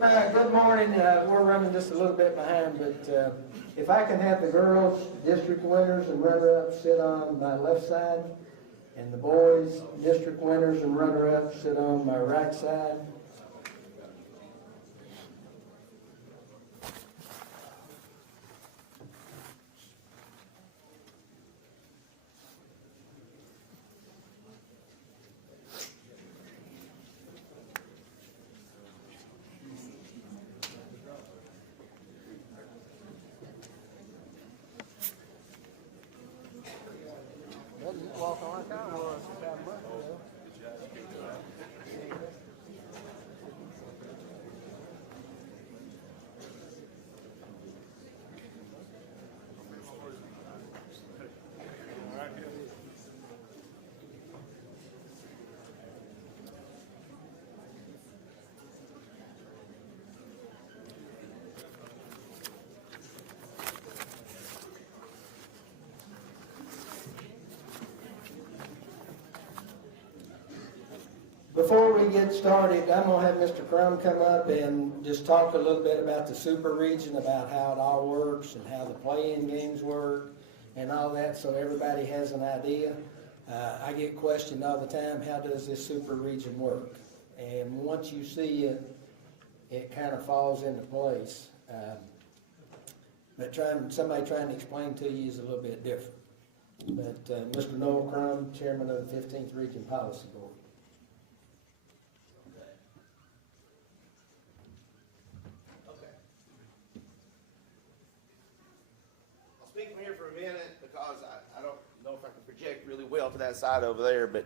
Good morning. We're running just a little bit behind, but if I can have the girls, district winners and runner-ups sit on my left side, and the boys, district winners and runner-ups sit on my right side. Before we get started, I'm going to have Mr. Crum come up and just talk a little bit about the super region, about how it all works and how the play-in games work and all that, so everybody has an idea. I get questioned all the time, how does this super region work? And once you see it, it kind of falls into place. But somebody trying to explain to you is a little bit different. But Mr. Noel Crum, Chairman of the 15th Region Policy Board. Speak from here for a minute because I don't know if I can project really well to that side over there, but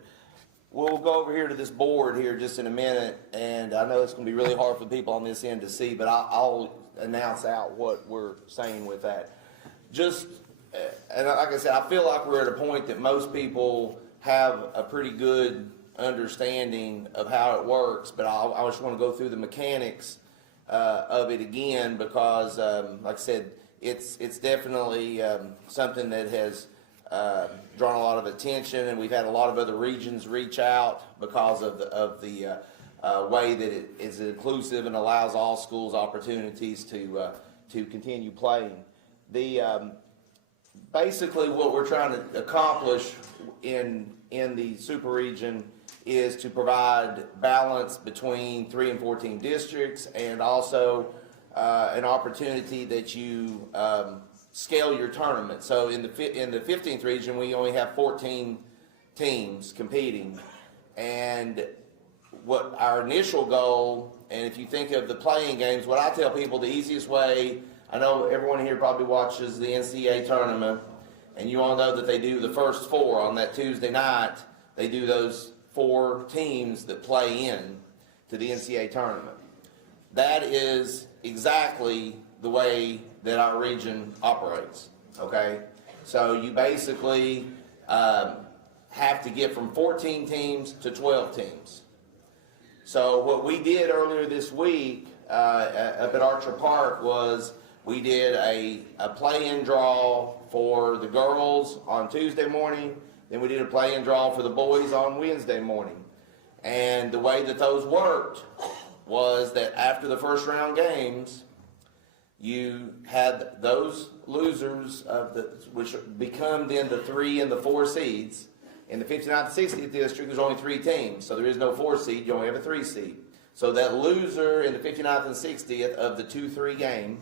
we'll go over here to this board here just in a minute, and I know it's going to be really hard for people on this end to see, but I'll announce out what we're saying with that. Just, and like I said, I feel like we're at a point that most people have a pretty good understanding of how it works, but I just want to go through the mechanics of it again because, like I said, it's definitely something that has drawn a lot of attention, and we've had a lot of other regions reach out because of the way that it is inclusive and allows all schools opportunities to continue playing. Basically what we're trying to accomplish in the super region is to provide balance between 3 and 14 districts, and also an opportunity that you scale your tournament. So in the 15th region, we only have 14 teams competing, and what our initial goal, and if you think of the playing games, what I tell people, the easiest way, I know everyone here probably watches the NCAA tournament, and you all know that they do the first 4 on that Tuesday night. They do those 4 teams that play in to the NCAA tournament. That is exactly the way that our region operates, okay? So you basically have to get from 14 teams to 12 teams. So what we did earlier this week up at Archer Park was we did a play-in draw for the girls on Tuesday morning, then we did a play-in draw for the boys on Wednesday morning. And the way that those worked was that after the first round games, you had those losers which become then the 3 and the 4 seeds. In the 59th and 60th district, there's only 3 teams, so there is no 4 seed, you only have a 3 seed. So that loser in the 59th and 60th of the 2-3 game,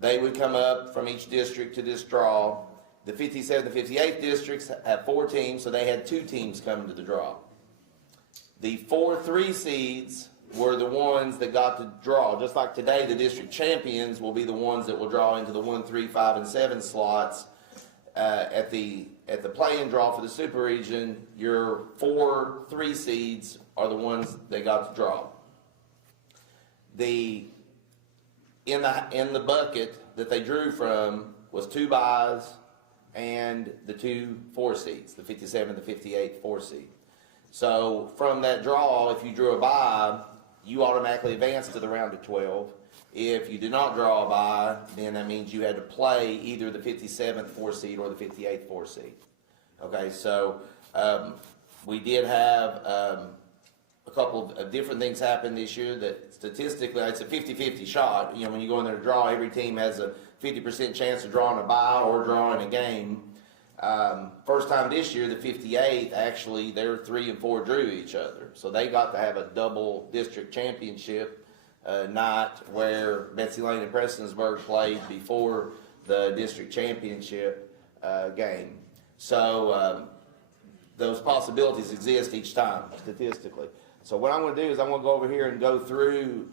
they would come up from each district to this draw. The 57th and 58th districts have 4 teams, so they had 2 teams come to the draw. The 4-3 seeds were the ones that got to draw. Just like today, the district champions will be the ones that will draw into the 1, 3, 5, and 7 slots. At the play-in draw for the super region, your 4-3 seeds are the ones that got to draw. In the bucket that they drew from was 2 byes and the 2 4 seeds, the 57 and the 58 4 seed. So from that draw, if you drew a bye, you automatically advance to the round of 12. If you did not draw a bye, then that means you had to play either the 57th 4 seed or the 58th 4 seed. Okay, so we did have a couple of different things happened this year that statistically it's a 50-50 shot. You know, when you go in there to draw, every team has a 50% chance of drawing a bye or drawing a game. First time this year, the 58th, actually, their 3 and 4 drew each other. So they got to have a double district championship night where Betsy Lane and Prestonsburg played before the district championship game. So those possibilities exist each time, statistically. So what I'm going to do is I'm going to go over here and go through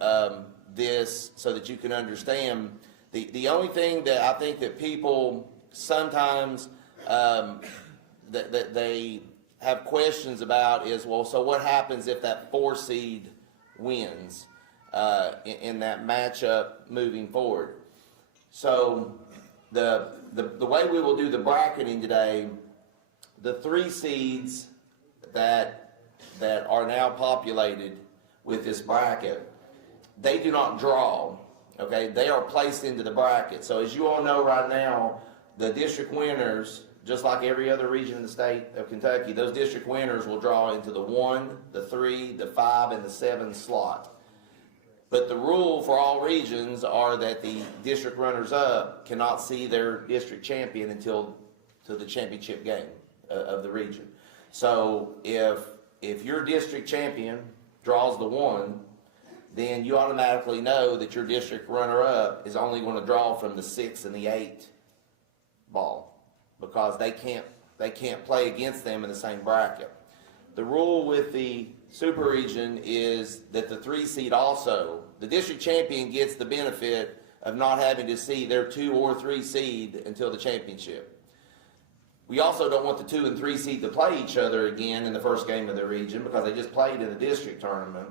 this so that you can understand. The only thing that I think that people sometimes that they have questions about is, well, so what happens if that 4 seed wins in that matchup moving forward? So the way we will do the bracketing today, the 3 seeds that are now populated with this bracket, they do not draw, okay? They are placed into the bracket. So as you all know right now, the district winners, just like every other region in the state of Kentucky, those district winners will draw into the 1, the 3, the 5, and the 7 slot. But the rule for all regions are that the district runners-up cannot see their district champion until to the championship game of the region. So if your district champion draws the 1, then you automatically know that your district runner-up is only going to draw from the 6 and the 8 ball, because they can't play against them in the same bracket. The rule with the super region is that the 3 seed also, the district champion gets the benefit of not having to see their 2 or 3 seed until the championship. We also don't want the 2 and 3 seed to play each other again in the first game of the region, because they just played in the district tournament.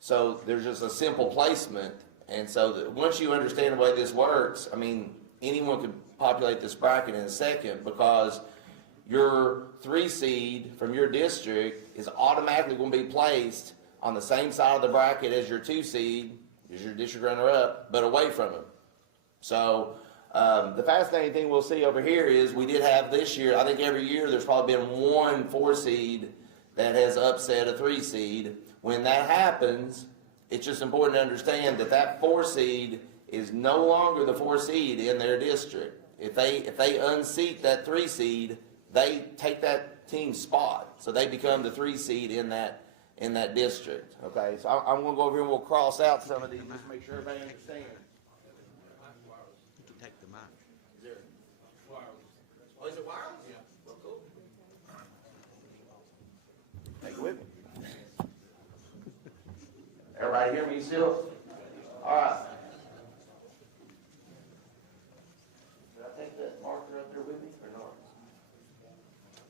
So there's just a simple placement. And so once you understand the way this works, I mean, anyone could populate this bracket in a second, because your 3 seed from your district is automatically going to be placed on the same side of the bracket as your 2 seed, as your district runner-up, but away from them. So the fascinating thing we'll see over here is we did have this year, I think every year there's probably been 1 4 seed that has upset a 3 seed. When that happens, it's just important to understand that that 4 seed is no longer the 4 seed in their district. If they unseat that 3 seed, they take that team's spot. So they become the 3 seed in that district. Okay, so I'm going to go over here and we'll cross out some of these just to make sure everybody understands. You can take the mic. Is there wireless? Oh, is it wireless? Yeah. Well, cool. Take it with me. Everybody hear me still? All right. Did I take that marker up there with me or not?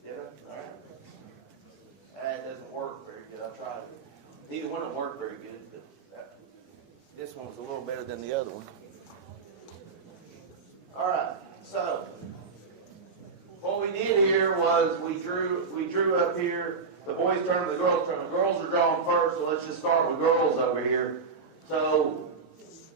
Did I? All right. It doesn't work very good. I tried it. Neither one of them worked very good, but this one was a little better than the other one. All right. So what we did here was we drew up here the boys' tournament, the girls' tournament. Girls are drawing first, so let's just start with girls over here. So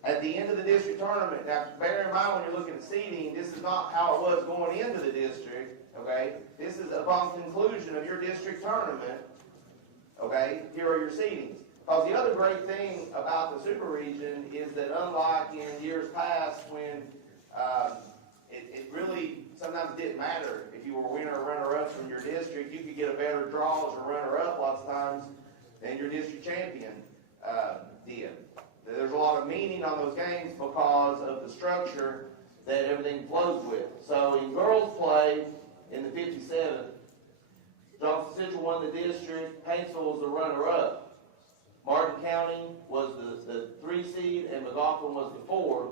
at the end of the district tournament, now bear in mind when you're looking at seeding, this is not how it was going into the district, okay? This is upon conclusion of your district tournament, okay? Here are your seedings. Because the other great thing about the super region is that unlike in years past when it really sometimes didn't matter if you were winner or runner-up from your district, you could get a better draw as a runner-up lots of times than your district champion did. There's a lot of meaning on those games because of the structure that everything flows with. So in girls play in the 57th, Johnson Central won the district, Paintsville was the runner-up. Martin County was the 3 seed and McLaughlin was the 4.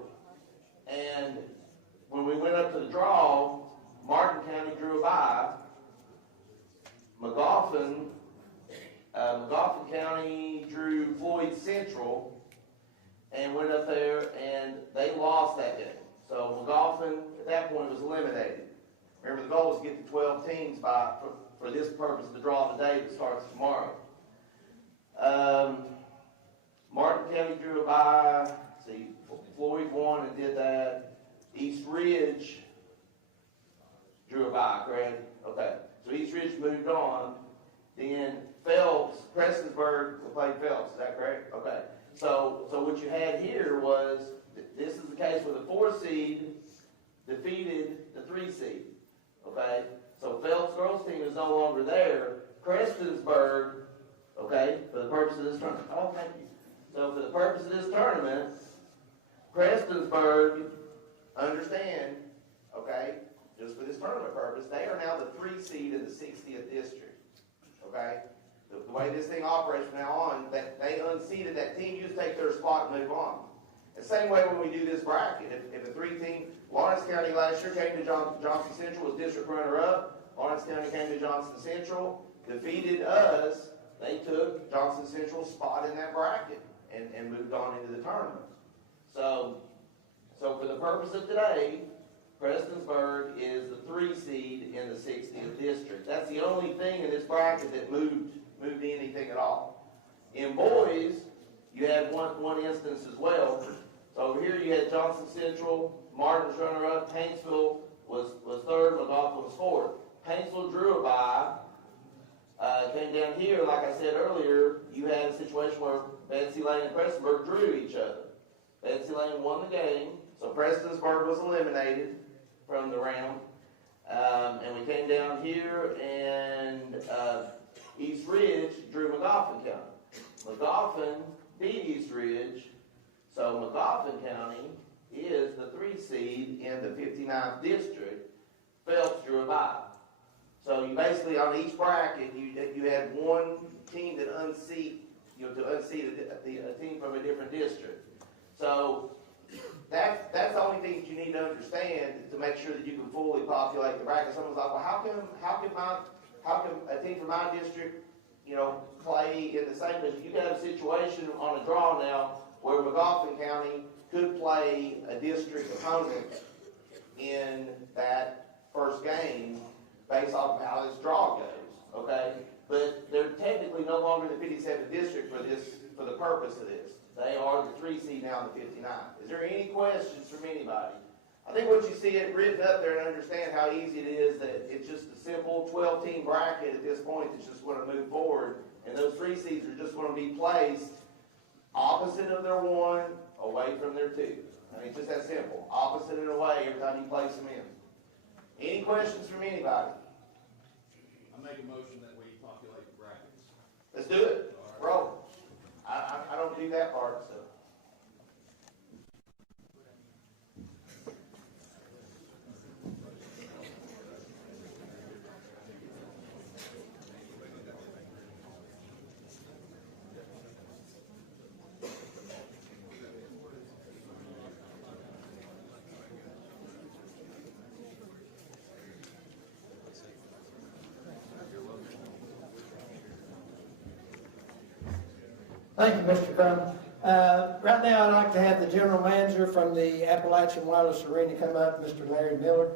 And when we went up to the draw, Martin County drew a bye. McLaughlin County drew Floyd Central and went up there and they lost that game. So McLaughlin at that point was eliminated. Remember, the goal was to get to 12 teams for this purpose, the draw today that starts tomorrow. Martin County drew a bye. See, Floyd won and did that. East Ridge drew a bye, correct? Okay. So East Ridge moved on. Then Prestonsburg played Phelps, is that correct? Okay. So what you had here was, this is the case where the 4 seed defeated the 3 seed. Okay? So Phelps girls team is no longer there. Prestonsburg, okay, for the purpose of this tournament. Oh, thank you. So for the purpose of this tournament, Prestonsburg, understand, okay, just for this tournament purpose, they are now the 3 seed in the 60th district. Okay? The way this thing operates from now on, that they unseeded that team, you just take their spot and move on. The same way when we do this bracket, if a 3-team, Lawrence County last year came to Johnson Central, was district runner-up. Lawrence County came to Johnson Central, defeated us. They took Johnson Central's spot in that bracket and moved on into the tournament. So for the purpose of today, Prestonsburg is the 3 seed in the 60th district. That's the only thing in this bracket that moved anything at all. In boys, you had one instance as well. So over here you had Johnson Central, Martin was runner-up, Paintsville was 3rd, McLaughlin was 4th. Paintsville drew a bye. Came down here, like I said earlier, you had a situation where Betsy Lane and Prestonsburg drew each other. Betsy Lane won the game, so Prestonsburg was eliminated from the round. And we came down here, and East Ridge drew McLaughlin County. McLaughlin beat East Ridge, so McLaughlin County is the 3 seed in the 59th district. Phelps drew a bye. So you basically, on each bracket, you had one team that unseat, to unseat a team from a different district. So that's the only thing that you need to understand to make sure that you can fully populate the bracket. Someone's like, well, how can a team from my district, play in the same district? You could have a situation on a draw now where McLaughlin County could play a district opponent in that first game based off of how this draw goes, okay? But they're technically no longer the 57th district for the purpose of this. They are the 3 seed now in the 59th. Is there any questions from anybody? I think once you see it written up there and understand how easy it is, that it's just a simple 12-team bracket at this point that's just going to move forward, and those 3 seeds are just going to be placed opposite of their 1, away from their 2. I mean, it's just that simple. Opposite and away every time you place them in. Any questions from anybody? I make a motion that we populate the brackets. Let's do it. Roll. I don't do that part, so. Thank you, Mr. Crum. Right now, I'd like to have the general manager from the Appalachian Wireless Arena come up, Mr. Larry Miller.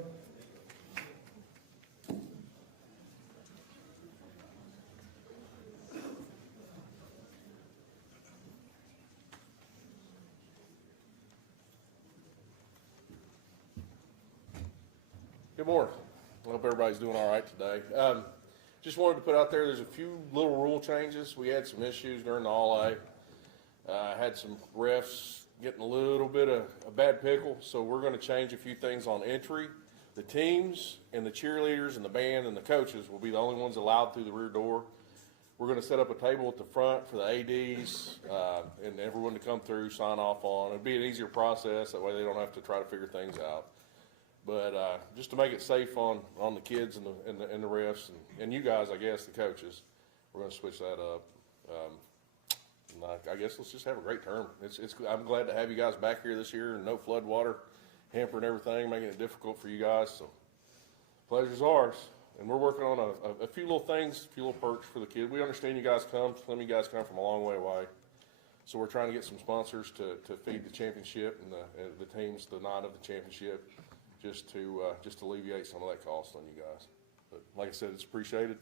Good morning. I hope everybody's doing all right today. Just wanted to put out there, there's a few little rule changes. We had some issues during the All-A. Had some refs getting a little bit of a bad pickle, so we're going to change a few things on entry. The teams and the cheerleaders and the band and the coaches will be the only ones allowed through the rear door. We're going to set up a table at the front for the ADs and everyone to come through, sign off on. It'll be an easier process. That way they don't have to try to figure things out. But just to make it safe on the kids and the refs and you guys, I guess, the coaches, we're going to switch that up. I guess let's just have a great term. I'm glad to have you guys back here this year, and no flood water hampering everything, making it difficult for you guys. So pleasure's ours. And we're working on a few little things, a few little perks for the kids. We understand you guys come. Some of you guys come from a long way away. So we're trying to get some sponsors to feed the championship and the teams the night of the championship, just to alleviate some of that cost on you guys. But like I said, it's appreciated,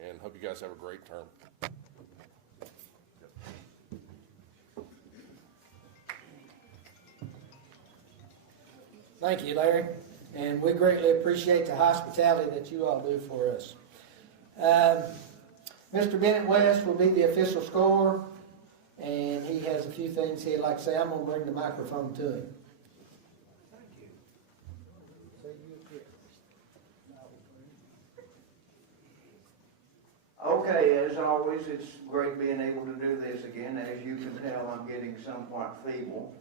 and hope you guys have a great term. Thank you, Larry, and we greatly appreciate the hospitality that you all do for us. Mr. Bennett West will be the official scorer, and he has a few things he'd like to say. I'm gonna bring the microphone to him. Okay, as always, it's great being able to do this again. As you can tell, I'm getting somewhat feeble,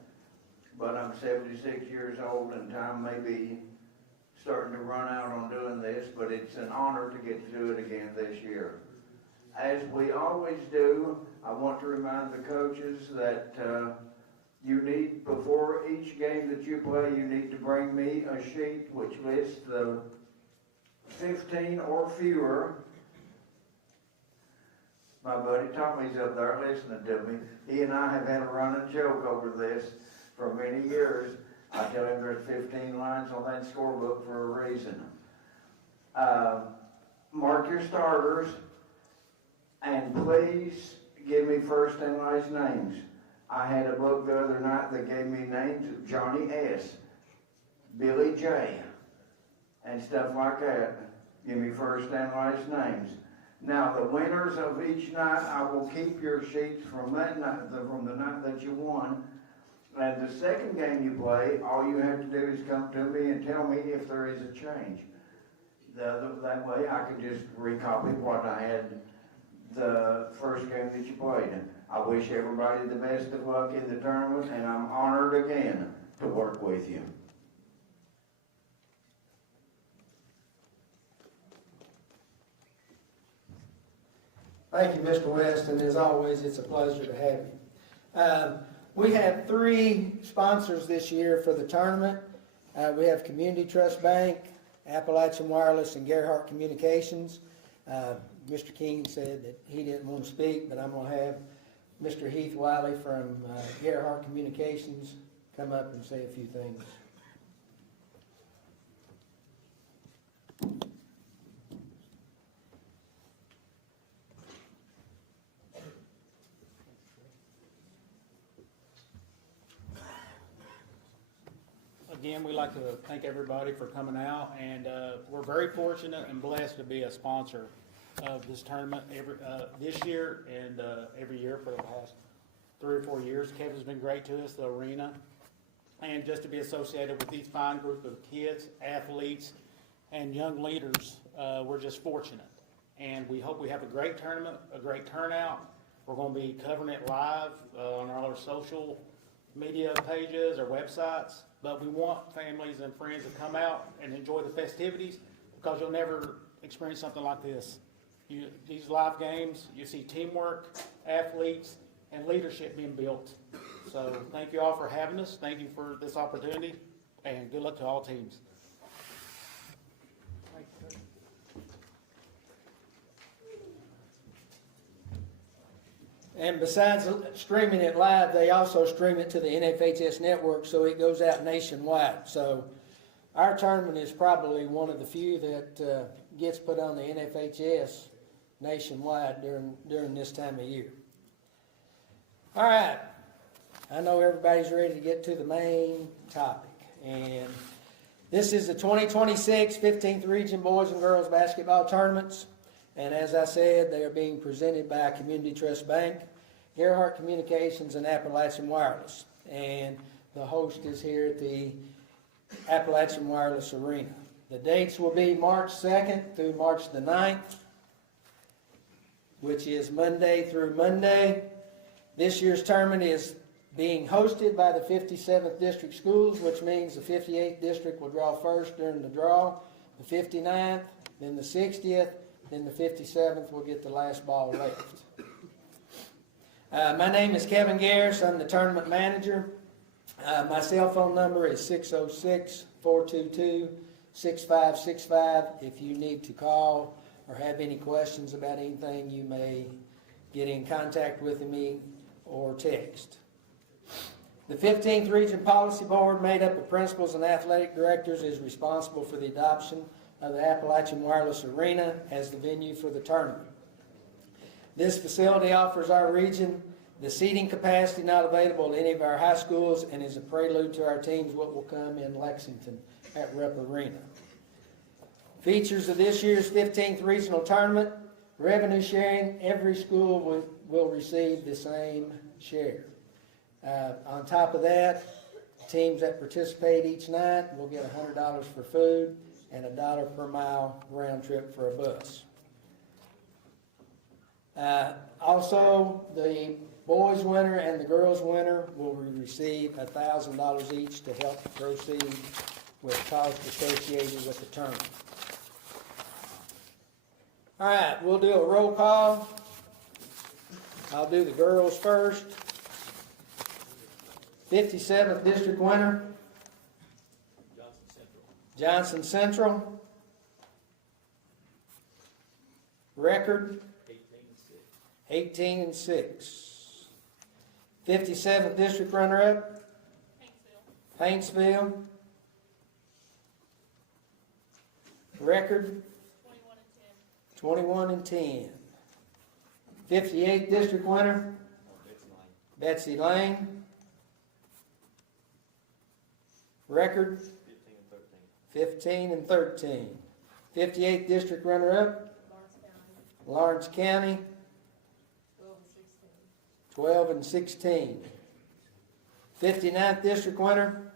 but I'm 76 years old and time may be starting to run out on doing this, but it's an honor to get to do it again this year. As we always do, I want to remind the coaches that you need, before each game that you play, you need to bring me a sheet which lists the 15 or fewer. My buddy Tommy's up there listening to me. He and I have had a running joke over this for many years. I tell him there's 15 lines on that scorebook for a reason. Mark your starters, and please give me first and last names. I had a book the other night that gave me names of Johnny S., Billy J., and stuff like that. Give me first and last names. Now, the winners of each night, I will keep your sheets from that night, from the night that you won. And the second game you play, all you have to do is come to me and tell me if there is a change. That way, I can just recopy what I had the first game that you played. I wish everybody the best of luck in the tournament, and I'm honored again to work with you. Thank you, Mr. West, and as always, it's a pleasure to have you. We have 3 sponsors this year for the tournament. We have Community Trust Bank, Appalachian Wireless, and Gerhardt Communications. Mr. King said that he didn't want to speak, but I'm going to have Mr. Heath Wiley from Gerhardt Communications come up and say a few things. Again, we'd like to thank everybody for coming out, and we're very fortunate and blessed to be a sponsor of this tournament this year and every year for the past 3 or 4 years. Kevin's been great to us, the arena, and just to be associated with these fine group of kids, athletes, and young leaders, we're just fortunate. And we hope we have a great tournament, a great turnout. We're going to be covering it live on all our social media pages or websites. But we want families and friends to come out and enjoy the festivities, because you'll never experience something like this. These live games, you see teamwork, athletes, and leadership being built. So thank you all for having us. Thank you for this opportunity, and good luck to all teams. And besides streaming it live, they also stream it to the NFHS network, so it goes out nationwide. So our tournament is probably one of the few that gets put on the NFHS nationwide during this time of year. All right, I know everybody's ready to get to the main topic, and this is the 2026 15th Region Boys and Girls Basketball Tournaments. And as I said, they are being presented by Community Trust Bank, Gerhardt Communications, and Appalachian Wireless. And the host is here at the Appalachian Wireless Arena. The dates will be March 2nd through March the 9th, which is Monday through Monday. This year's tournament is being hosted by the 57th District Schools, which means the 58th District will draw first during the draw, the 59th, then the 60th, then the 57th will get the last ball left. My name is Kevin Garris. I'm the tournament manager. My cell phone number is 606-422-6565. If you need to call or have any questions about anything, you may get in contact with me or text. The 15th Region Policy Board, made up of principals and athletic directors, is responsible for the adoption of the Appalachian Wireless Arena as the venue for the tournament. This facility offers our region the seating capacity not available at any of our high schools, and is a prelude to our teams what will come in Lexington at Rupp Arena. Features of this year's 15th Regional Tournament: Revenue sharing, every school will receive the same share. On top of that, teams that participate each night will get $100 for food and $1 per mile round trip for a bus. Also, the boys winner and the girls winner will receive $1,000 each to help proceed with costs associated with the tournament. All right, we'll do a roll call. I'll do the girls first. 57th district winner, Johnson Central. Record, 18-6. 57th district runner-up, Paintsville. Record, 21-10. 58th district winner, Betsy Lane. Record, 15-13. 58th district runner-up, Lawrence County, 12-16. 59th district winner,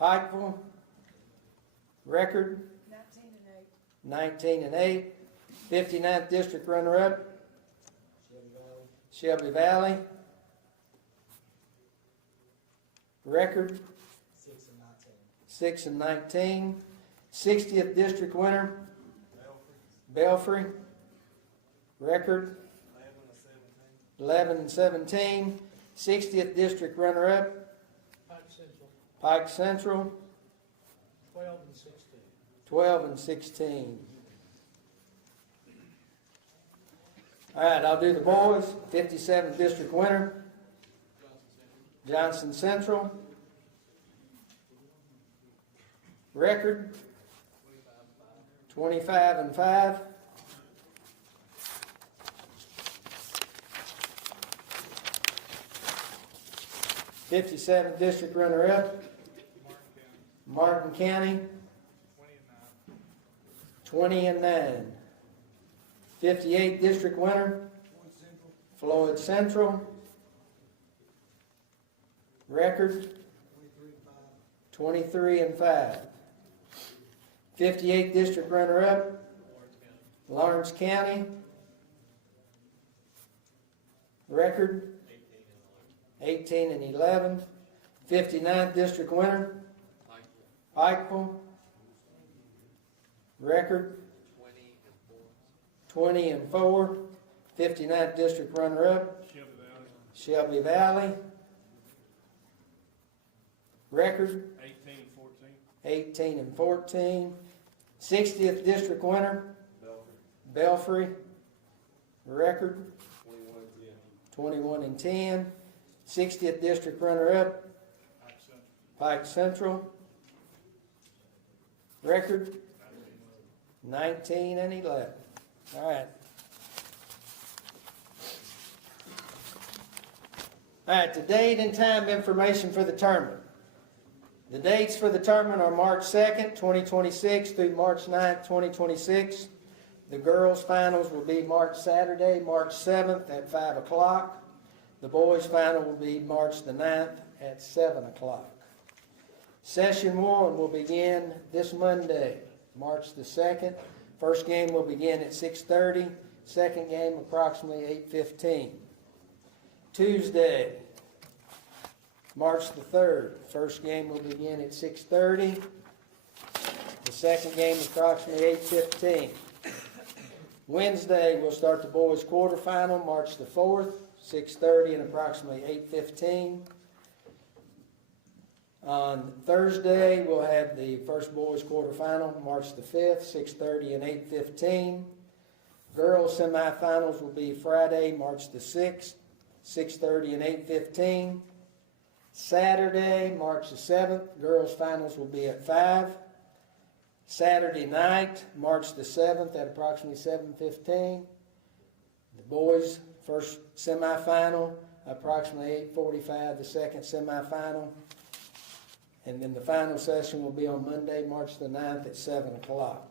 Pikeville. Record, 19-8. 59th district runner-up, Shelby Valley. Record, 6-19. 60th district winner, Belfry. Record, 11-17. 60th district runner-up, Pike Central. 12-16. All right, I'll do the boys. 57th district winner, Johnson Central. Record, 25-5. 57th district runner-up, Martin County, 20-9. 58th district winner, Floyd Central. Record, 23-5. 58th district runner-up, Lawrence County. Record, 18-11. 59th district winner, Pikeville. Record, 20-4. 59th district runner-up, Shelby Valley. Record, 18-14. 60th district winner, Belfry. Record, 21-10. 60th district runner-up, Pike Central. Record, 19-11. All right. All right, the date and time information for the tournament. The dates for the tournament are March 2nd, 2026 through March 9th, 2026. The girls' finals will be Saturday, March 7th at 5 o'clock. The boys' final will be March the 9th at 7 o'clock. Session 1 will begin this Monday, March the 2nd. First game will begin at 6:30. Second game approximately 8:15. Tuesday, March the 3rd. First game will begin at 6:30. The second game approximately 8:15. Wednesday, we'll start the boys' quarterfinal, March the 4th, 6:30 and approximately 8:15. On Thursday, we'll have the first boys' quarterfinal, March the 5th, 6:30 and 8:15. Girls' semifinals will be Friday, March the 6th, 6:30 and 8:15. Saturday, March the 7th, girls' finals will be at 5. Saturday night, March the 7th at approximately 7:15. The boys' first semifinal, approximately 8:45, the second semifinal. And then the final session will be on Monday, March the 9th at 7 o'clock.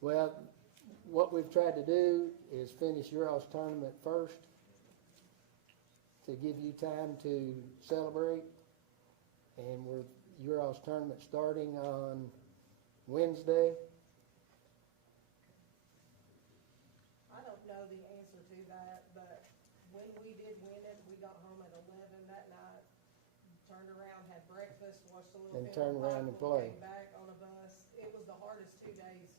Well, what we've tried to do is finish your all's tournament first to give you time to celebrate. And your all's tournament starting on Wednesday. I don't know the answer to that, but when we did win it, we got home at 11 that night, turned around, had breakfast, watched a little And film. turned around and played. Came back on a bus. It was the hardest 2 days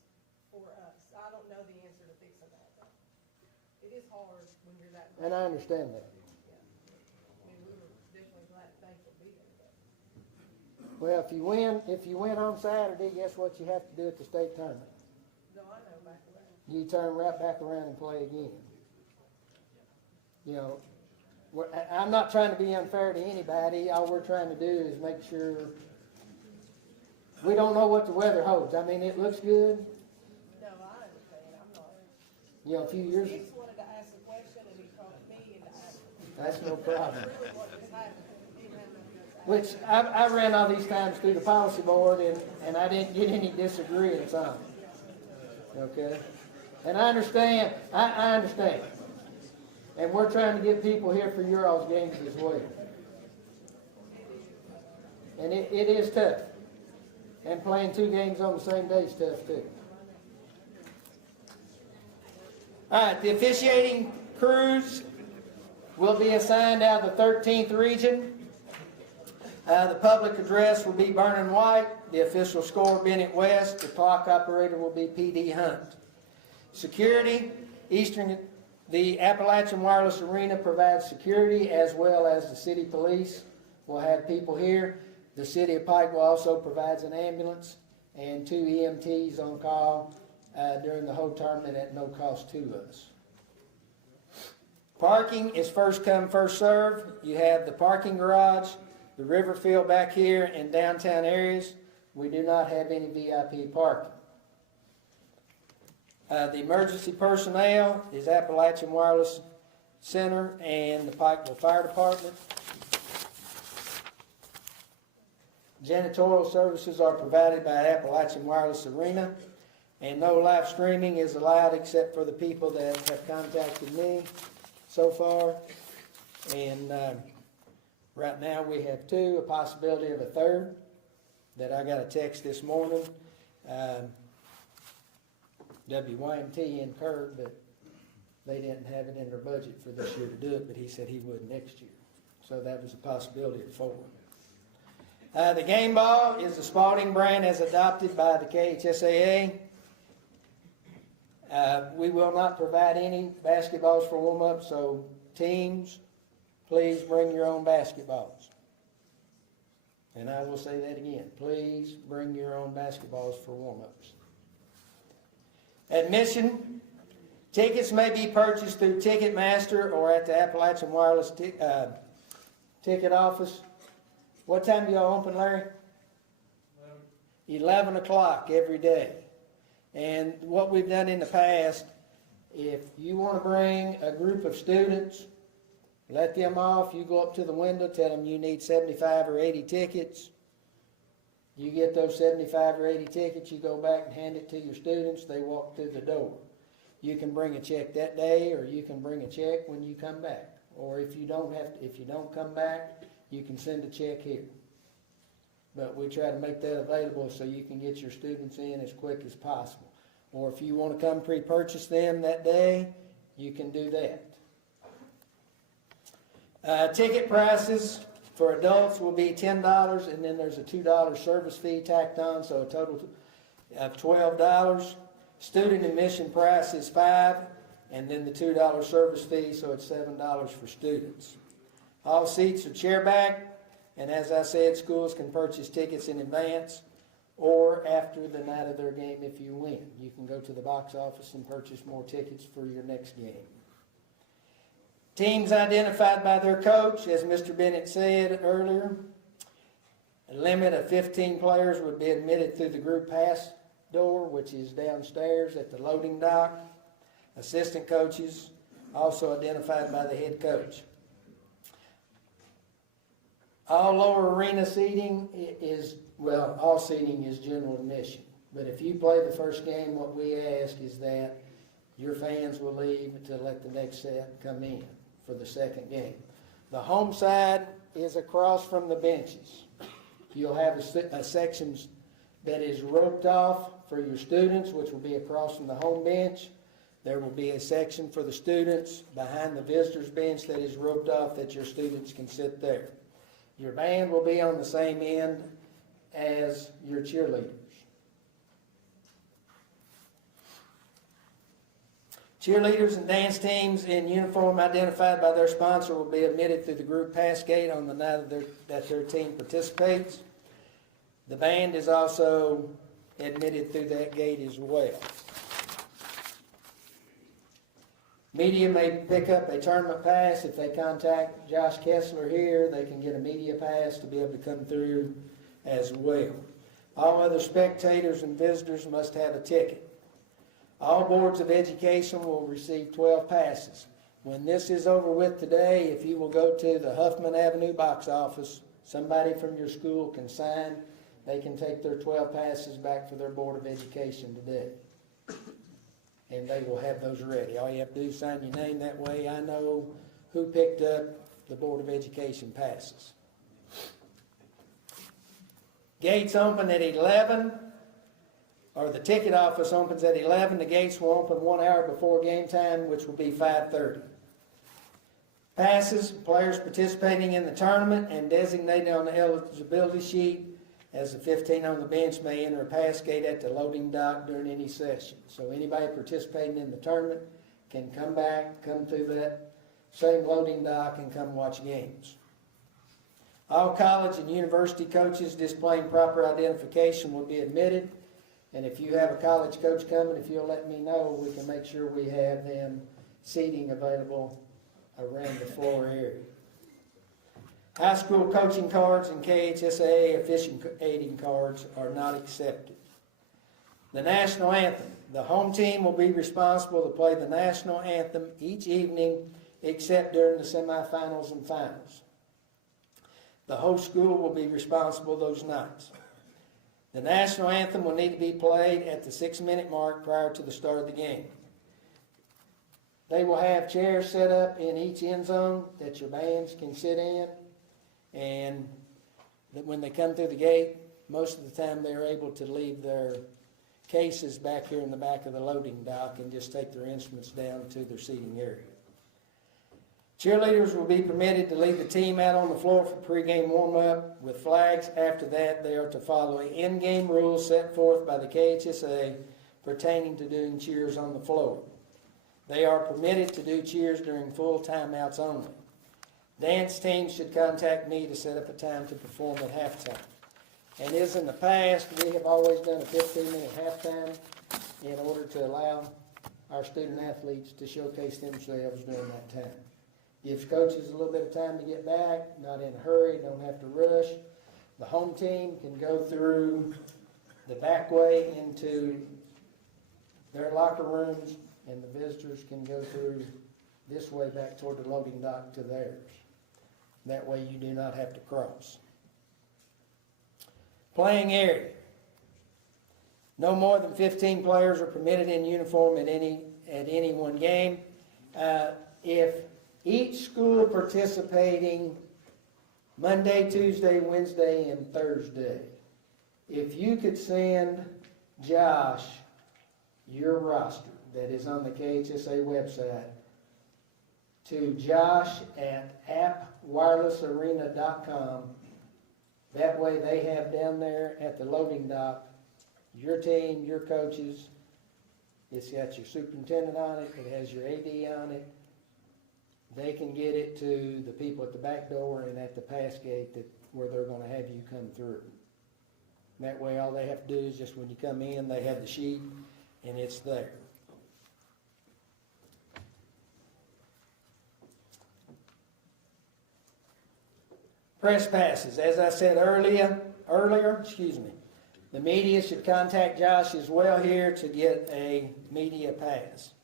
for us. I don't know the answer to fixing that, though. It is hard when you're that. And I understand that. Yeah. I mean, we were definitely glad, thankful to be there, but. Well, if you win on Saturday, guess what you have to do at the state tournament? No, I know back around. You turn right back around and play again. You know, I'm not trying to be unfair to anybody. All we're trying to do is make sure we don't know what the weather holds. I mean, it looks good. No, I understand. I'm not. You know, a few years, Hicks wanted to ask a question and he called me and asked. that's no problem. Really what was happening. He didn't have nothing else to ask. Which I ran all these times through the policy board and I didn't get any disagreements on it. Okay? And I understand, I understand. And we're trying to get people here for your all's games as well. And it is tough. And playing 2 games on the same day is tough too. All right, the officiating crews will be assigned out of the 13th region. The public address will be Vernon White, the official scorer Bennett West, the clock operator will be PD Hunt. Security, the Appalachian Wireless Arena provides security as well as the city police will have people here. The city of Pikeville also provides an ambulance and 2 EMTs on call during the whole tournament at no cost to us. Parking is first come, first served. You have the parking garage, the river field back here, and downtown areas. We do not have any VIP parking. The emergency personnel is Appalachian Wireless Center and the Pikeville Fire Department. Janitorial services are provided by Appalachian Wireless Arena, and no live streaming is allowed except for the people that have contacted me so far. And right now we have 2, a possibility of a 3rd that I got a text this morning. WYMT incurred, but they didn't have it in their budget for this year to do it, but he said he would next year. So that was a possibility of 4. The game ball is the Spalding brand as adopted by the KHSAA. We will not provide any basketballs for warm-up, so teams, please bring your own basketballs. And I will say that again. Please bring your own basketballs for warm-ups. Admission. Tickets may be purchased through Ticketmaster or at the Appalachian Wireless ticket office. What time do y'all open, Larry? 11 o'clock every day. And what we've done in the past, if you want to bring a group of students, let them off. You go up to the window, tell them you need 75 or 80 tickets. You get those 75 or 80 tickets, you go back and hand it to your students, they walk through the door. You can bring a check that day, or you can bring a check when you come back. Or if you don't come back, you can send a check here. But we try to make that available so you can get your students in as quick as possible. Or if you want to come pre-purchase them that day, you can do that. Ticket prices for adults will be $10, and then there's a $2 service fee tacked on, so a total of $12. Student admission price is $5, and then the $2 service fee, so it's $7 for students. All seats are chairback, and as I said, schools can purchase tickets in advance or after the night of their game if you win. You can go to the box office and purchase more tickets for your next game. Teams identified by their coach, as Mr. Bennett said earlier, a limit of 15 players would be admitted through the group pass door, which is downstairs at the loading dock. Assistant coaches also identified by the head coach. All lower arena seating all seating is general admission. But if you play the first game, what we ask is that your fans will leave to let the next set come in for the second game. The home side is across from the benches. You'll have a section that is roped off for your students, which will be across from the home bench. There will be a section for the students behind the visitors bench that is roped off that your students can sit there. Your band will be on the same end as your cheerleaders. Cheerleaders and dance teams in uniform identified by their sponsor will be admitted through the group pass gate on the night that their team participates. The band is also admitted through that gate as well. Media may pick up a tournament pass. If they contact Josh Kessler here, they can get a media pass to be able to come through as well. All other spectators and visitors must have a ticket. All boards of education will receive 12 passes. When this is over with today, if you will go to the Huffman Avenue box office, somebody from your school can sign. They can take their 12 passes back for their Board of Education today. And they will have those ready. All you have to do is sign your name. That way I know who picked up the Board of Education passes. Gates open at 11. Or the ticket office opens at 11. The gates will open 1 hour before game time, which will be 5:30. Passes, players participating in the tournament and designated on the eligibility sheet as the 15 on the bench may enter a pass gate at the loading dock during any session. So anybody participating in the tournament can come back, come through that same loading dock and come watch games. All college and university coaches displaying proper identification will be admitted. And if you have a college coach coming, if you'll let me know, we can make sure we have them seating available around the floor area. High school coaching cards and KHSAA officiating cards are not accepted. The national anthem. The home team will be responsible to play the national anthem each evening except during the semifinals and finals. The host school will be responsible those nights. The national anthem will need to be played at the 6-minute mark prior to the start of the game. They will have chairs set up in each end zone that your bands can sit in, and that when they come through the gate, most of the time they're able to leave their cases back here in the back of the loading dock and just take their instruments down to their seating area. Cheerleaders will be permitted to lead the team out on the floor for pregame warm-up with flags. After that, they are to follow in-game rules set forth by the KHSA pertaining to doing cheers on the floor. They are permitted to do cheers during full timeouts only. Dance teams should contact me to set up a time to perform at halftime. And as in the past, we have always done a 15-minute halftime in order to allow our student athletes to showcase themselves during that time. Gives coaches a little bit of time to get back, not in a hurry, don't have to rush. The home team can go through the back way into their locker rooms, and the visitors can go through this way back toward the loading dock to theirs. That way you do not have to cross. Playing area. No more than 15 players are permitted in uniform at any one game. If each school participating Monday, Tuesday, Wednesday, and Thursday, if you could send Josh your roster that is on the KHSA website to josh@appwirelessarena.com. That way they have down there at the loading dock your team, your coaches. It's got your superintendent on it. It has your AD on it. They can get it to the people at the back door and at the pass gate where they're going to have you come through. That way all they have to do is just when you come in, they have the sheet and it's there. Press passes. As I said earlier, the media should contact Josh as well here to get a media pass.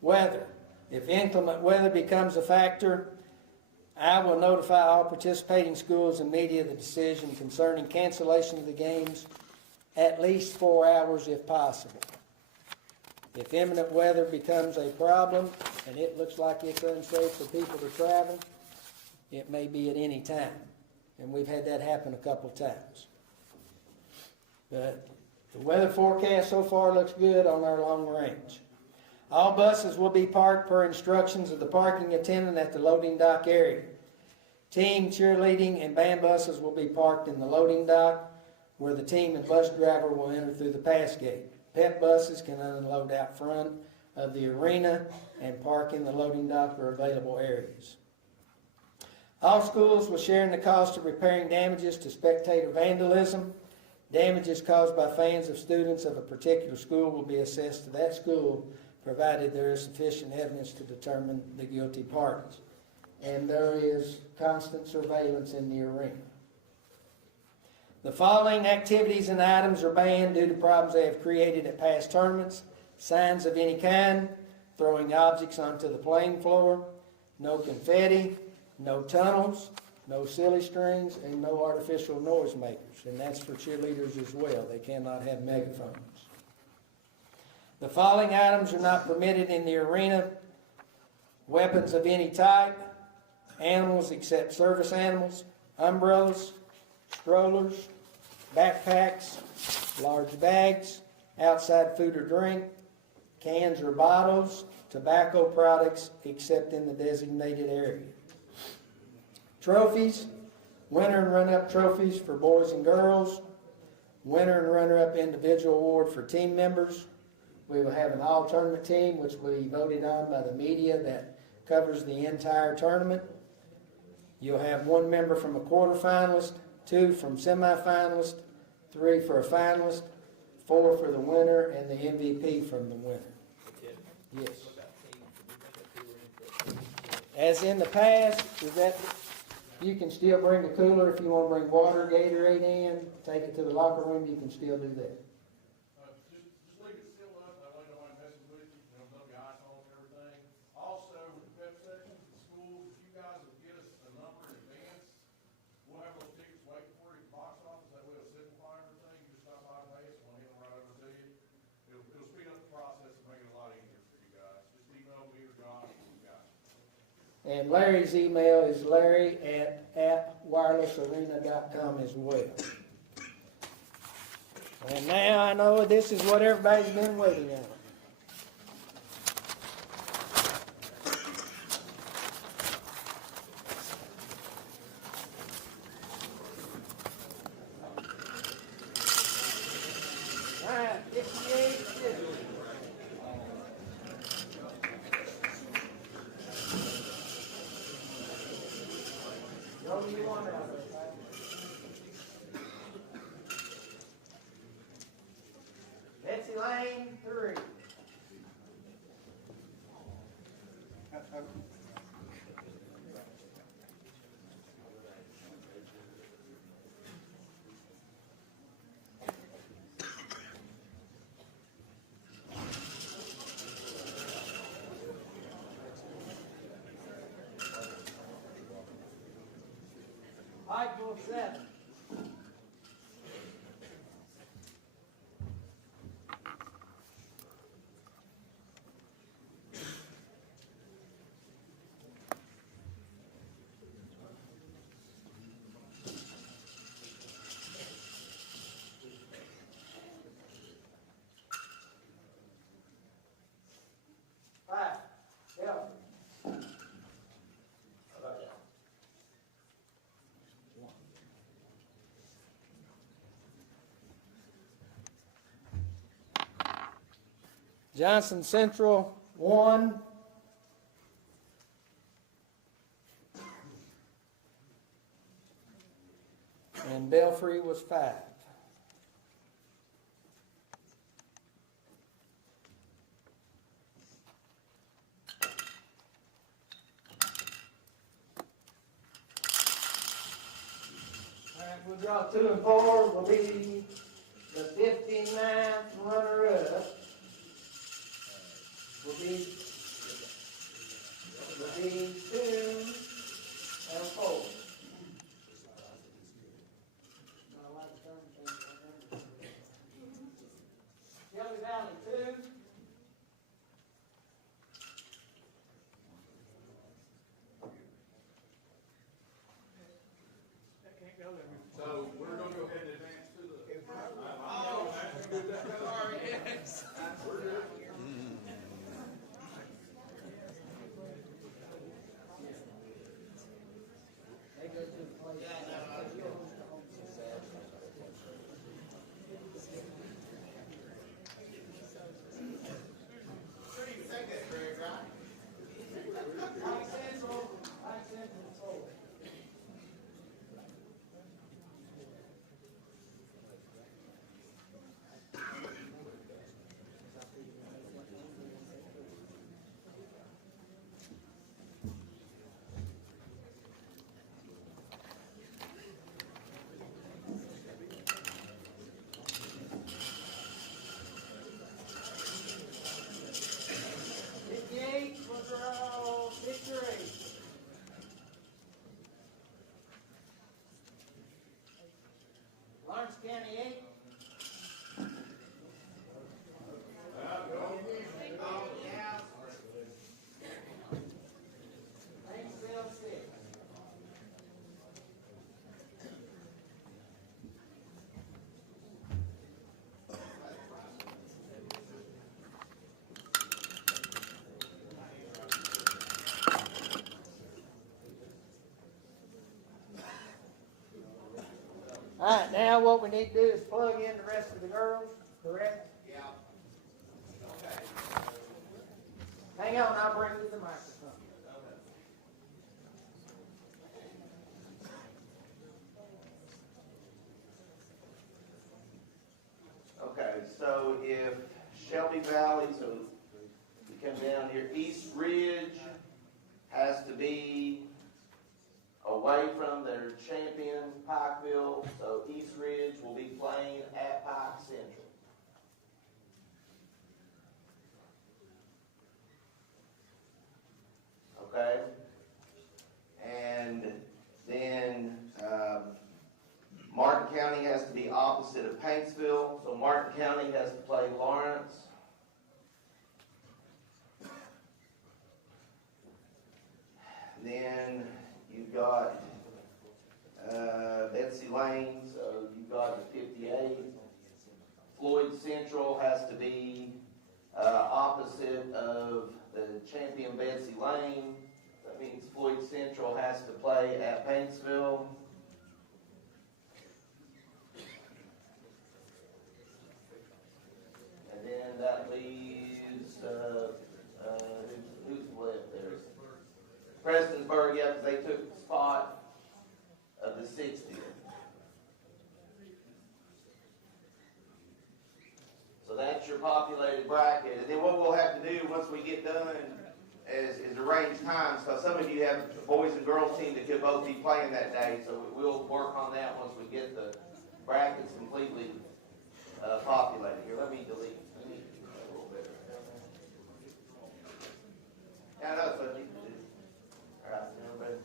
Weather. If inclement weather becomes a factor, I will notify all participating schools and media the decision concerning cancellation of the games at least 4 hours if possible. If imminent weather becomes a problem and it looks like it's unsafe for people to travel, it may be at any time. And we've had that happen a couple times. But the weather forecast so far looks good on our long range. All buses will be parked per instructions of the parking attendant at the loading dock area. Team, cheerleading, and band buses will be parked in the loading dock, where the team and bus driver will enter through the pass gate. Pep buses can unload out front of the arena and park in the loading dock or available areas. All schools will share in the cost of repairing damages to spectator vandalism. Damages caused by fans of students of a particular school will be assessed to that school, provided there is sufficient evidence to determine the guilty parties. And there is constant surveillance in the arena. The following activities and items are banned due to problems they have created at past tournaments: signs of any kind, throwing objects onto the playing floor, no confetti, no tunnels, no silly strings, and no artificial noisemakers. And that's for cheerleaders as well. They cannot have megaphones. The following items are not permitted in the arena: weapons of any type, animals except service animals, umbrellas, strollers, backpacks, large bags, outside food or drink, cans or bottles, tobacco products except in the designated area. Trophies: winner and run-up trophies for boys and girls, winner and runner-up individual award for team members. We will have an all-tournament team, which will be voted on by the media, that covers the entire tournament. You'll have 1 member from a quarterfinalist, 2 from semifinalist, 3 for a finalist, 4 for the winner, and the MVP from the winner. Yes. As in the past, is that you can still bring a cooler if you want to bring water, Gatorade in, take it to the locker room, you can still do that. Just leave it sealed up, that way nobody messes with you, there'll be ice on it and everything. Also, with the pep sessions at school, if you guys will get us a number in advance, we'll have those tickets waiting for you at the box office, that way it'll simplify everything, you just stop by and pay us, we'll hand them right over to you. It'll speed up the process and make it a lot easier for you guys. Just email me or John, and you got it. And Larry's email is larry@wirelessarena.com as well. And now I know this is what everybody's been waiting on. All right, 58. Betsy Lane, 3. Michael, 7. Johnson Central, 1. And Belfry was 5. All right, we'll draw 2 and 4 will be the 59th runner-up. Will be 2 and 4. All right, now what we need to do is plug in the rest of the girls, correct? Yeah. Okay. Hang on, I'll bring you the microphone. Okay, so if Shelby Valley, so you come down here, East Ridge has to be away from their champion Pikeville, so East Ridge will be playing at Pike Central. Okay? And then Martin County has to be opposite of Paintsville, so Martin County has to play Lawrence. Then you've got Betsy Lane, so you've got the 58. Floyd Central has to be opposite of the champion Betsy Lane. That means Floyd Central has to play at Paintsville. And then that leaves, who's left there? Prestonsburg, yeah, because they took the spot of the 60th. So that's your populated bracket. And then what we'll have to do once we get done is arrange times, because some of you have a boys and girls team that could both be playing that day, so we'll work on that once we get the brackets completely populated. Here, let me delete a little bit. Yeah, that's what I need to do. All right, everybody.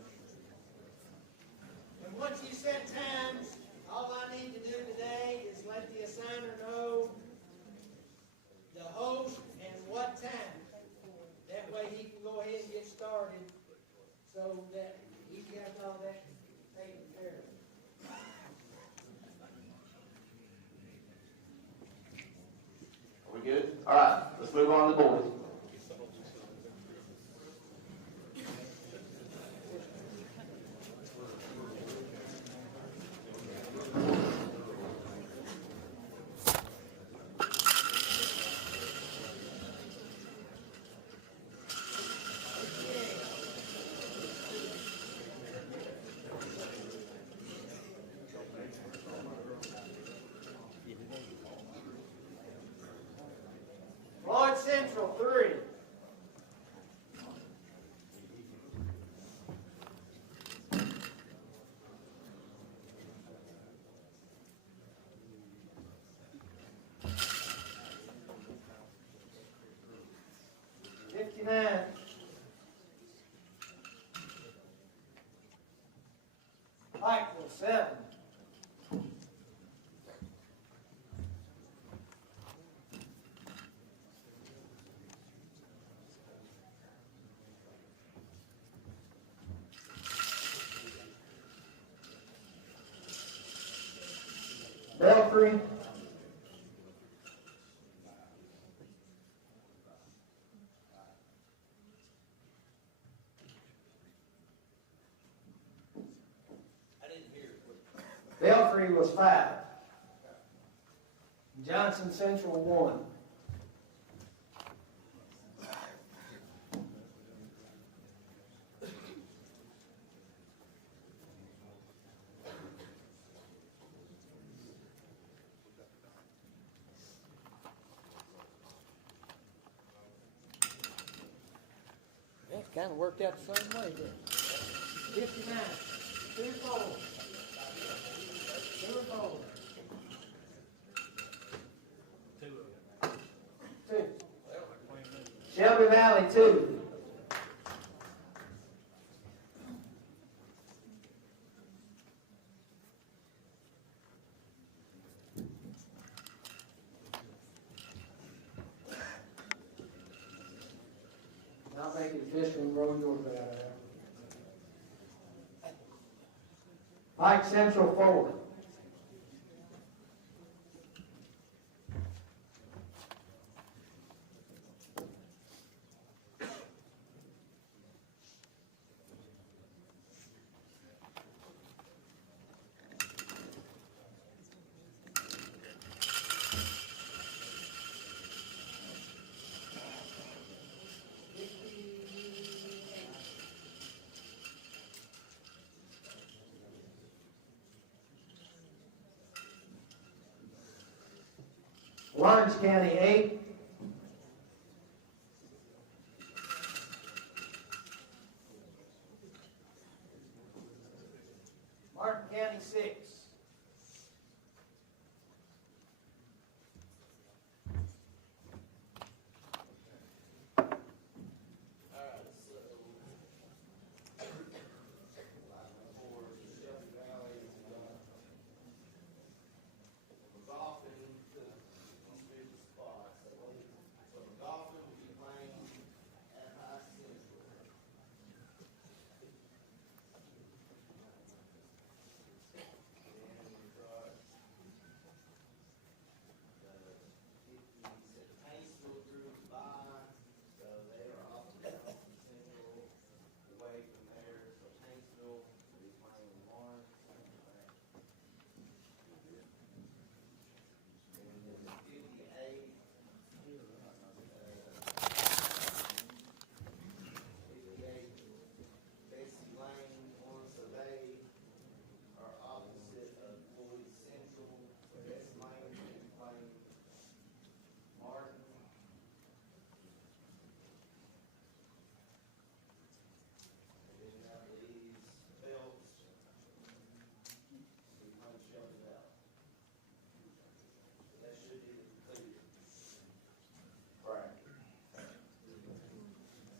And once you set times, all I need to do today is let the assigner know the host and what time. That way he can go ahead and get started so that he's got all that taken care of. Are we good? All right, let's move on to the boys. Floyd Central, 3. Pikeville, 7. Belfry, 5. Johnson Central, 1. It kind of worked out the same way, didn't it? 59, 2 4. 2 4. 2. Shelby Valley, 2. I'll make it official and roll yours out of there. Pike Central, 4. Lawrence County 8. Martin County 6.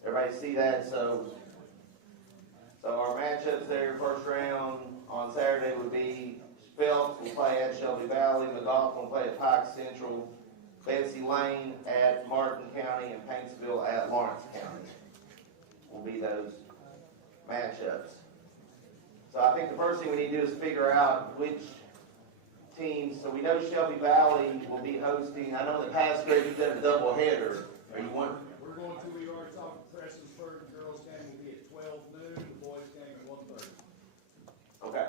Everybody see that? So our matchups there, first round on Saturday would be Phelps will play at Shelby Valley, McGough will play at Pike Central, Betsy Lane at Martin County, and Paintsville at Lawrence County will be those matchups. So I think the first thing we need to do is figure out which teams. So we know Shelby Valley will be hosting. I know in the past grade we've done a doubleheader. Are you one? We're going to, we already talked to Prestonsburg, the girls' game will be at 12 noon, the boys' game at 1:30. Okay.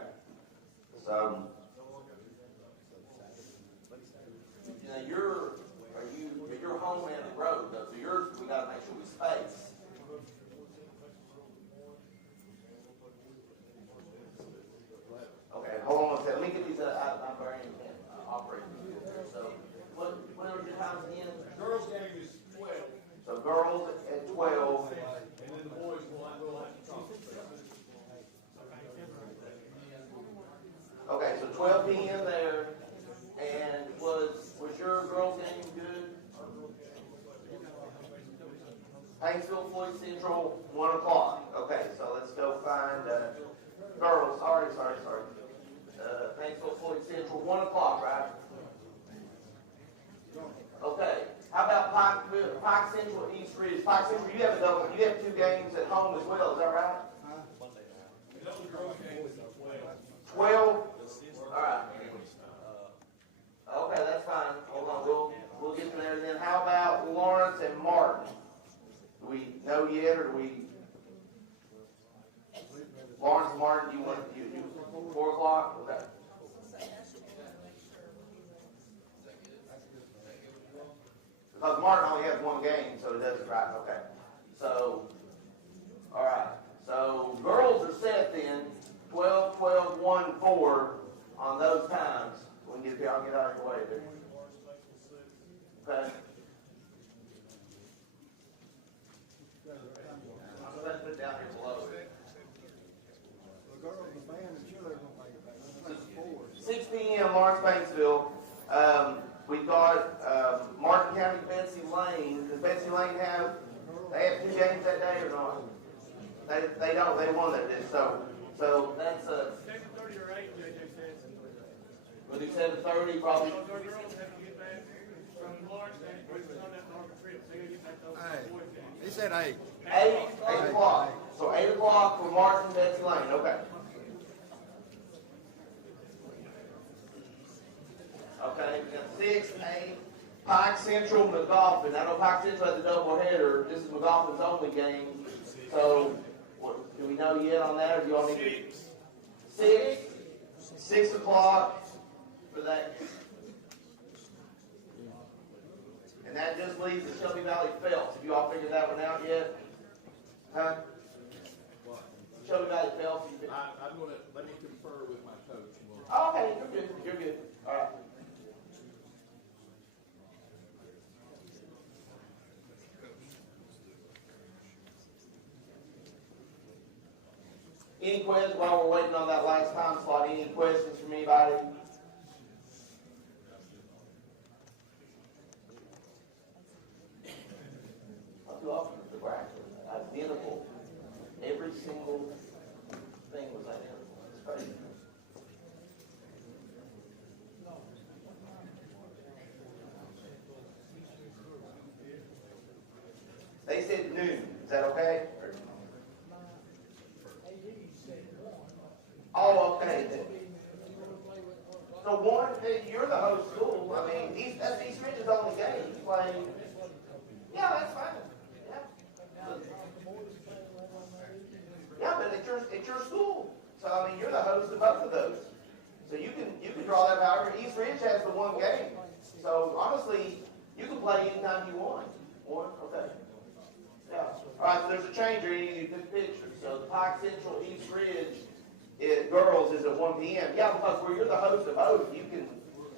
So, you're home and the road though, so yours, we gotta make sure we space. Okay, hold on a second, let me get these, I'm very operating here. So, what are your times again? Girls' game is 12, So girls at 12. and then the boys will have to talk to Okay, so 12 p.m. there, and was your girls' game good? Paintsville, Floyd Central, 1 o'clock. Okay, so let's go find girls. Sorry. Paintsville, Floyd Central, 1 o'clock, right? Okay. How about Pike Central, East Ridge? Pike Central, you have 2 games at home as well. Is that right? The other girls' game is at 12. 12. All right. Okay, that's fine. Hold on, we'll get to there. And then how about Lawrence and Martin? Do we know yet, or do we? Lawrence and Martin, do you want you 4 o'clock? Okay. Because Martin only has 1 game, so it doesn't, right? Okay. So, all right. So girls are set then, 12, 12, 1, 4 on those times. We can get there. I'll get out of your way there. Okay. So let's put it down here below. 6 p.m. Lawrence Banksville. We've got Martin County, Betsy Lane. Does Betsy Lane have 2 games that day or not? They don't. They won that day. So that's 7:30 or 8, JJ said. we'll do 7:30 probably. So the girls have to get back from Lawrence, and it's on that longer trip, so they gotta get back to those boys' games. He said 8. 8 o'clock. So 8 o'clock for Martin, Betsy Lane. Okay. Okay, we got 6, 8, Pike Central, McGough. I know Pike Central has a doubleheader. This is McGough's only game. So, do we know yet on that, or do you all need to? 6 o'clock for that. And that just leaves the Shelby Valley Phelps. Have you all figured that one out yet? Huh? Shelby Valley Phelps. I'm gonna, let me confer with my coach. Oh, okay, you're good. You're good. All right. Any questions while we're waiting on that last time slot? Any questions from anybody? Not too often the bracket was identical. Every single thing was identical. It's crazy. They said noon. Is that okay? Oh, okay. So one, you're the host school. I mean, that's East Ridge's only game. He's playing. Yeah, that's fine. Yeah. Yeah, but it's your school. So I mean, you're the host of both of those. So you can draw that power. East Ridge has the one game. So honestly, you can play anytime you want. One, okay. Yeah. All right. So there's a change here. You can picture. So the Pike Central East Ridge. Girls is at 1 p.m. Yeah, because where you're the host of both, you can,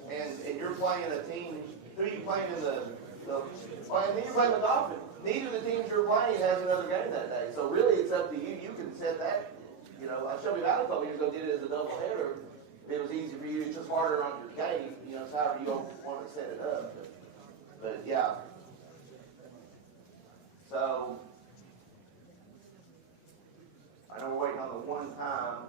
and you're playing a team. Who are you playing in the and then you're playing the Dolphins. Neither of the teams you're playing has another game that day. So really, it's up to you. You can set that. You know, Shelby Valley a couple years ago did it as a double header. It was easy for you. It's just harder on your game. You know, it's however you want to set it up. But yeah. So I know we're waiting on the one time.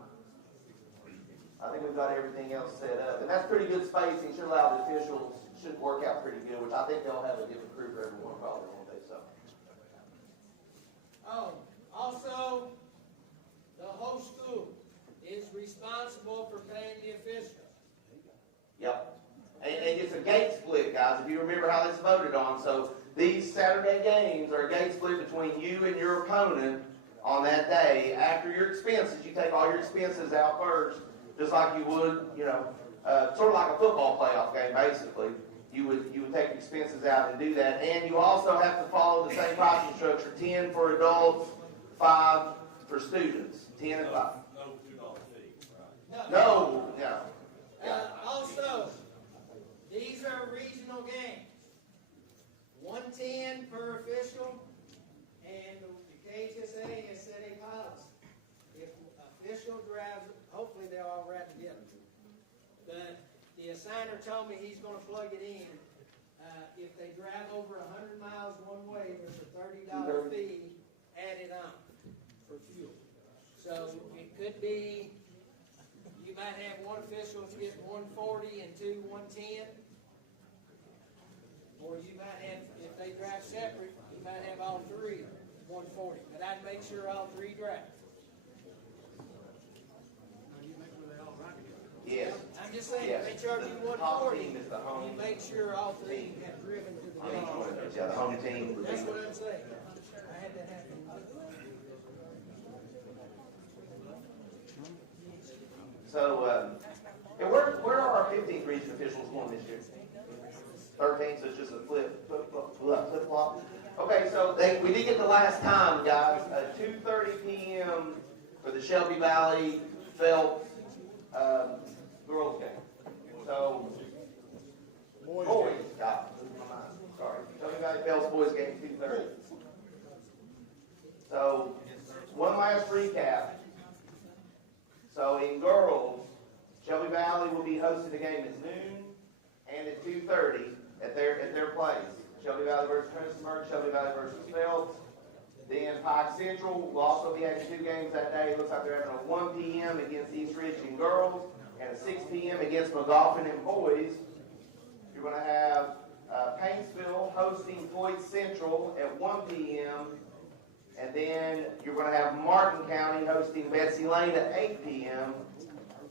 I think we've got everything else set up. And that's pretty good spacing. Should allow the officials, should work out pretty good, which I think they'll have a different crew for everyone probably, won't they? So. Oh, also, the host school is responsible for paying the officials. Yep. And it's a gate split, guys, if you remember how this voted on. So these Saturday games are a gate split between you and your opponent on that day. After your expenses, you take all your expenses out first. Just like you would, you know, sort of like a football playoff game, basically. You would take expenses out and do that. And you also have to follow the same pricing structure, 10 for adults, 5 for students. 10 and 5. No $2 fee, right? No. Also, these are regional games. 110 per official, and the KHSA has set a policy. If official drives, hopefully they're all right together. But the assigner told me he's going to plug it in. If they drive over 100 miles one way, there's a $30 fee added on for fuel. So it could be, you might have one official get 140 and two 110. Or you might have, if they drive separate, you might have all three 140. But I'd make sure all three drive. Yes. I'm just saying, Yes. if they charge you The top 140, team is the home you make sure all three have driven to the on each game. one of those. Yeah, the home team would be. That's what I'm saying. I had that happen. So, and where are our 15th region officials going this year? 13, so it's just a flip-flop. Okay, so we did get the last time, guys. 2:30 p.m. for the Shelby Valley Phelps girls game. So, boys, sorry. Shelby Valley Phelps boys game 2:30. So, one last recap. So in girls, Shelby Valley will be hosting the game at noon and at 2:30 at their place. Shelby Valley versus Princetonburg, Shelby Valley versus Phelps. Then Pike Central will also be having 2 games that day. It looks like they're having a 1 p.m. against East Ridge in girls and a 6 p.m. against McGoffin in boys. You're going to have Paintsville hosting Floyd Central at 1 p.m. And then you're going to have Martin County hosting Betsy Lane at 8 p.m.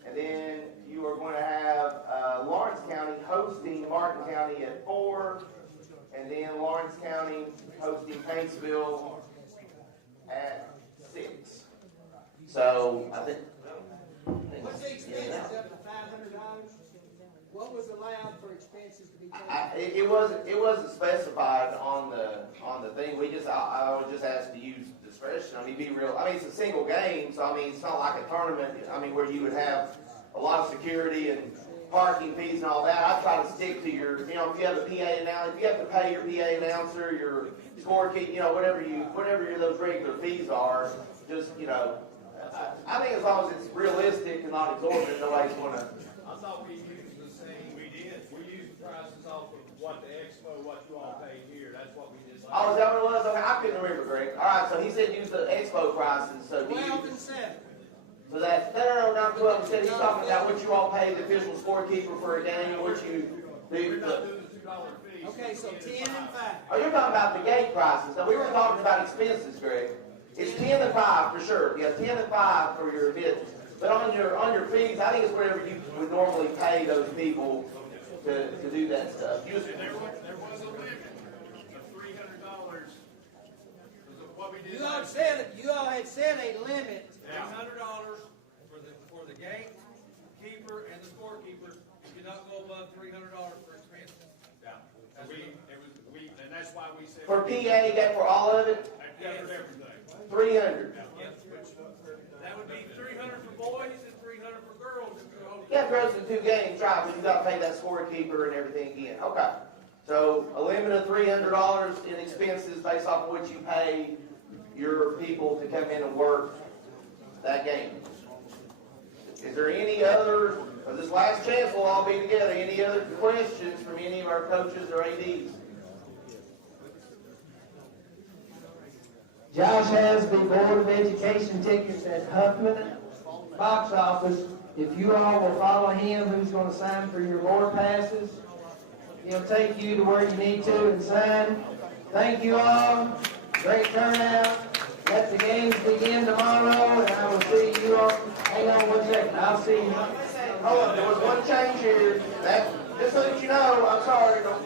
And then you are going to have Lawrence County hosting Martin County at 4. And then Lawrence County hosting Paintsville at 6. So I think. What's the expenses up to $500? What was allowed for expenses to be taken? It wasn't specified on the thing. I was just asked to use discretion. I mean, be real. I mean, it's a single game, so I mean, it's not like a tournament. I mean, where you would have a lot of security and parking fees and all that. I try to stick to your, if you have a PA announcer, if you have to pay your PA announcer, your scorekeeper, whatever those regular fees are. Just I think as long as it's realistic and not exorbitant, nobody's gonna. I thought we used the same. We did. We used prices off of what the expo, what you all paid here. That's what we did. Oh, is that what it was? Okay, I couldn't remember, Greg. All right, so he said use the expo prices, so do 12 you, and 7. so that's, no, not 12, instead he's talking about what you all pay the official scorekeeper for a game, what you do. We're not doing the $2 fees. Okay, so 10 and 5. Oh, you're talking about the gate prices. No, we were talking about expenses, Greg. It's 10 and 5 for sure. Yeah, 10 and 5 for your event. But on your fees, I think it's whatever you would normally pay those people to do that stuff. There was a limit of $300. What we did. You all had set a limit. $300 for the gate keeper and the scorekeeper. You cannot go above $300 for expenses. Yeah. And that's why we said. For PA, that for all of it, That covered everything. 300. That would be 300 for boys and 300 for girls. Yeah, gross in 2 games, right, but you gotta pay that scorekeeper and everything again. Okay. So a limit of $300 in expenses based off of what you pay your people to come in and work that game. Is there any other, because this last chance we'll all be together, any other questions from any of our coaches or ADs? Josh has the Board of Education tickets at Huffman box office. If you all will follow him, who's going to sign for your board passes, he'll take you to where you need to and sign. Thank you all. Great turnout. Let the games begin tomorrow, and I will see you all. Hang on 1 second. I'll see you. Hold on, there was one change here. That, just so that you know, I'm sorry, don't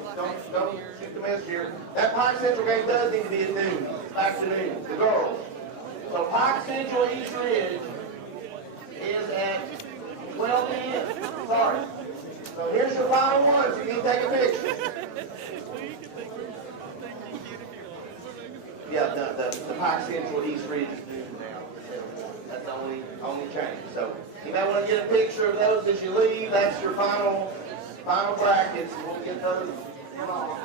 shoot the mess here. That Pike Central game does need to be at noon, back to noon, the girls. So Pike Central East Ridge is at 12 p.m. Sorry. So here's your final one, so you can take a picture. Yeah, the Pike Central East Ridge is noon now. That's the only change. So you might want to get a picture of those as you leave. That's your final brackets. We'll get those tomorrow.